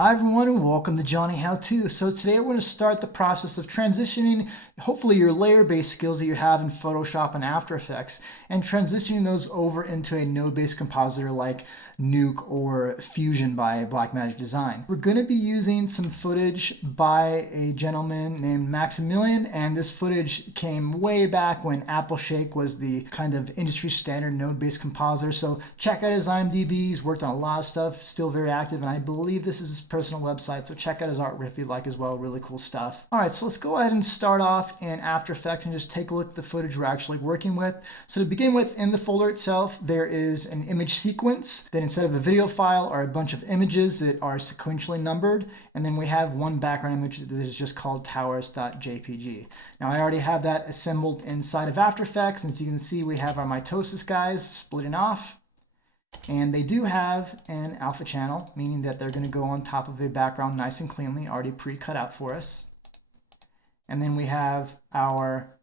Hi everyone and welcome to Johnny How To. So today we're going to start the process of transitioning hopefully your layer-based skills that you have in Photoshop and After Effects and transitioning those over into a node-based compositor like Nuke or Fusion by Blackmagic Design. We're going to be using some footage by a gentleman named Maximilian, and this footage came way back when Appleshake was the kind of industry standard node-based compositor. So check out his IMDb. He's worked on a lot of stuff, still very active, and I believe this is his personal website, so check out his art if you'd like as well. Really cool stuff. All right, so let's go ahead and start off in After Effects and just take a look at the footage we're actually working with. So to begin with, in the folder itself, there is an image sequence. Then instead of a video file are a bunch of images that are sequentially numbered, and then we have one background image that is just called towers.jpg. Now I already have that assembled inside of After Effects, and as you can see, we have our mitosis guys splitting off. And they do have an alpha channel, meaning that they're going to go on top of a background nice and cleanly, already pre-cut out for us. And then we have our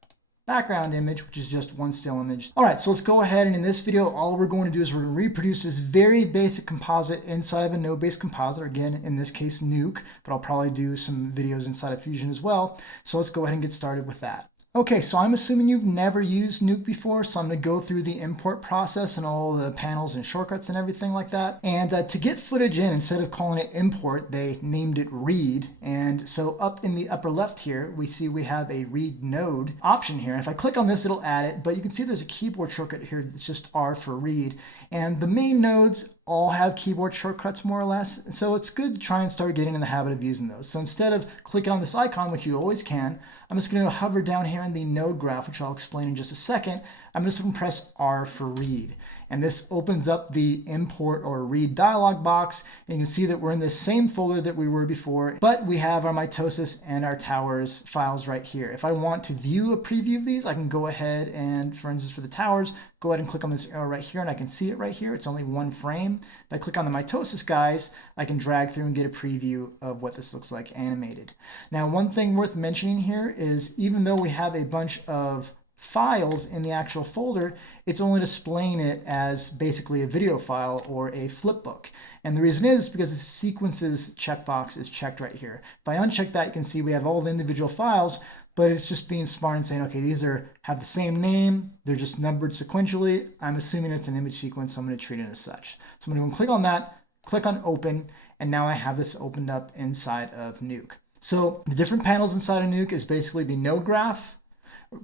background image, which is just one still image. All right, so let's go ahead, and in this video, all we're going to do is we're going to reproduce this very basic composite inside of a node-based compositor. Again, in this case, Nuke, but I'll probably do some videos inside of Fusion as well. So let's go ahead and get started with that. Okay, so I'm assuming you've never used Nuke before, so I'm going to go through the import process and all the panels and shortcuts and everything like that. And to get footage in, instead of calling it import, they named it read. And so up in the upper left here, we see we have a read node option here. And if I click on this, it'll add it, but you can see there's a keyboard shortcut here that's just R for read. And the main nodes all have keyboard shortcuts more or less, so it's good to try and start getting in the habit of using those. So instead of clicking on this icon, which you always can, I'm just going to hover down here in the node graph, which I'll explain in just a second. I'm just going to press R for read. And this opens up the import or read dialog box. And you can see that we're in the same folder that we were before, but we have our mitosis and our towers files right here. If I want to view a preview of these, I can go ahead and, for instance, for the towers, go ahead and click on this arrow right here, and I can see it right here. It's only one frame. If I click on the mitosis guys, I can drag through and get a preview of what this looks like animated. Now, one thing worth mentioning here is even though we have a bunch of files in the actual folder, it's only displaying it as basically a video file or a flipbook. And the reason is because the sequences checkbox is checked right here. If I uncheck that, you can see we have all the individual files, but it's just being smart and saying, okay, these have the same name, they're just numbered sequentially. I'm assuming it's an image sequence, so I'm going to treat it as such. So I'm going to click on that, click on open, and now I have this opened up inside of Nuke. So the different panels inside of Nuke is basically the node graph.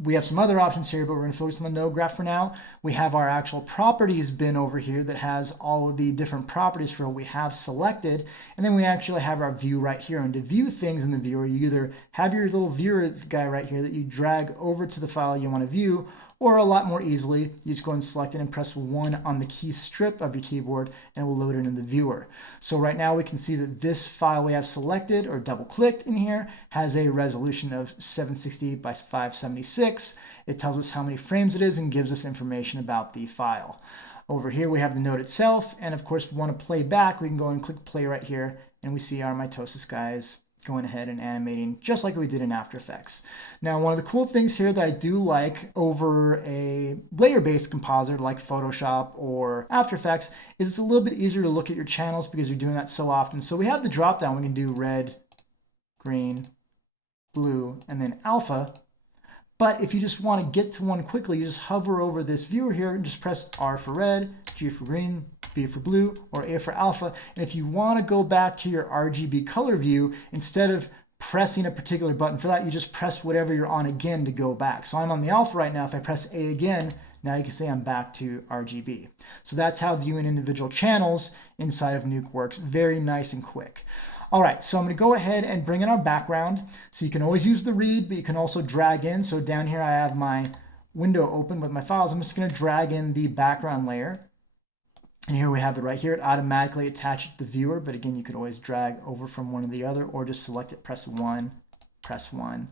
We have some other options here, but we're going to focus on the node graph for now. We have our actual properties bin over here that has all of the different properties for what we have selected. And then we actually have our view right here. And to view things in the viewer, you either have your little viewer guy right here that you drag over to the file you want to view, or a lot more easily, you just go and select it and press 1 on the key strip of your keyboard and it will load it in the viewer. So right now we can see that this file we have selected or double clicked in here has a resolution of 768 by 576. It tells us how many frames it is and gives us information about the file. Over here we have the node itself, and of course if we want to play back, we can go and click play right here and we see our mitosis guys going ahead and animating just like we did in After Effects. Now, one of the cool things here that I do like over a layer-based compositor like Photoshop or After Effects is it's a little bit easier to look at your channels because you're doing that so often. So we have the drop down. We can do red, green, blue, and then alpha. But if you just want to get to one quickly, you just hover over this viewer here and just press R for red, G for green, B for blue, or A for alpha. And if you want to go back to your RGB color view, instead of pressing a particular button for that, you just press whatever you're on again to go back. So I'm on the alpha right now. If I press A again, now you can say I'm back to RGB. So that's how viewing individual channels inside of Nuke works. Very nice and quick. All right, so I'm going to go ahead and bring in our background. So you can always use the read, but you can also drag in. So down here I have my window open with my files. I'm just going to drag in the background layer. And here we have it right here. It automatically attaches to the viewer, but again, you could always drag over from one to the other or just select it, press 1, press 1.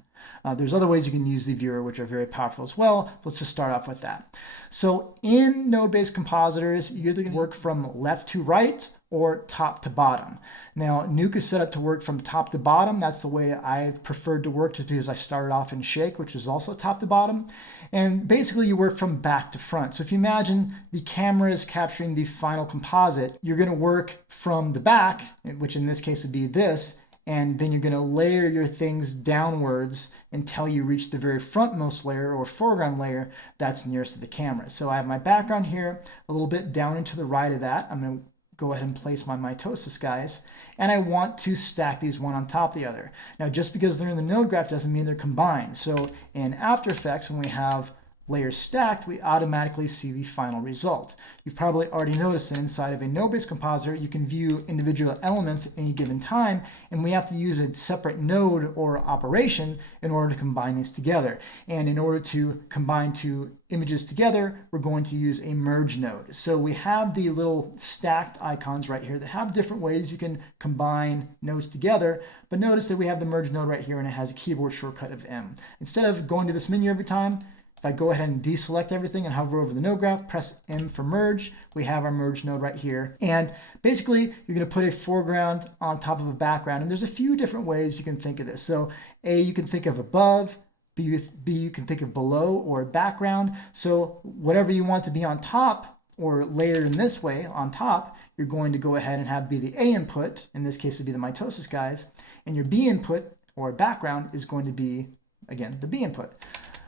There's other ways you can use the viewer, which are very powerful as well. Let's just start off with that. So in node-based compositors, you're either going to work from left to right or top to bottom. Now, Nuke is set up to work from top to bottom. That's the way I've preferred to work, just because I started off in Shake, which is also top to bottom. And basically, you work from back to front. So if you imagine the camera is capturing the final composite, you're going to work from the back, which in this case would be this, and then you're going to layer your things downwards until you reach the very frontmost layer or foreground layer that's nearest to the camera. So I have my background here, a little bit down and to the right of that. I'm going to go ahead and place my mitosis guys, and I want to stack these one on top of the other. Now, just because they're in the node graph doesn't mean they're combined. So in After Effects, when we have layers stacked, we automatically see the final result. You've probably already noticed that inside of a node-based compositor, you can view individual elements at any given time, and we have to use a separate node or operation in order to combine these together. And in order to combine two images together, we're going to use a merge node. So we have the little stacked icons right here that have different ways you can combine nodes together, but notice that we have the merge node right here, and it has a keyboard shortcut of M. Instead of going to this menu every time, if I go ahead and deselect everything and hover over the node graph, press M for merge, we have our merge node right here. And basically, you're going to put a foreground on top of a background. And there's a few different ways you can think of this. So A, you can think of above, B, you can think of below or background. So whatever you want to be on top or layered in this way on top, you're going to go ahead and have be the A input. In this case, it would be the mitosis guys. And your B input or background is going to be, again, the B input.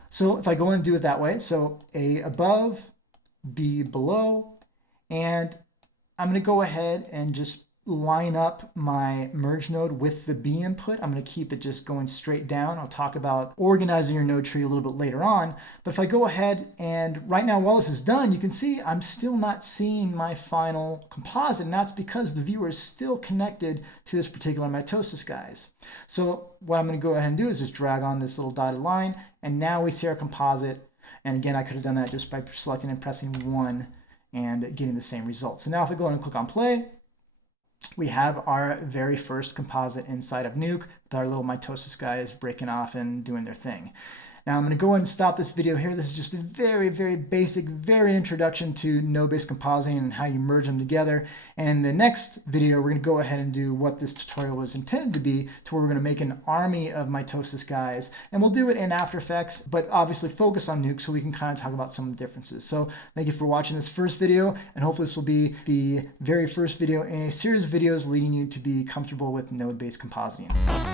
So if I go and do it that way, so A above, B below, and I'm going to go ahead and just line up my merge node with the B input. I'm going to keep it just going straight down. I'll talk about organizing your node tree a little bit later on. But if I go ahead and right now, while this is done, you can see I'm still not seeing my final composite. And that's because the viewer is still connected to this particular mitosis guys. So what I'm going to go ahead and do is just drag on this little dotted line. And now we see our composite. And again, I could have done that just by selecting and pressing 1 and getting the same result. So now if I go ahead and click on play, we have our very first composite inside of Nuke with our little mitosis guys breaking off and doing their thing. Now I'm going to go ahead and stop this video here. This is just a very, very basic, very introduction to node-based compositing and how you merge them together. And in the next video, we're going to go ahead and do what this tutorial was intended to be, to where we're going to make an army of mitosis guys. And we'll do it in After Effects, but obviously focus on Nuke so we can kind of talk about some of the differences. So thank you for watching this first video, and hopefully this will be the very first video in a series of videos leading you to be comfortable with node-based compositing.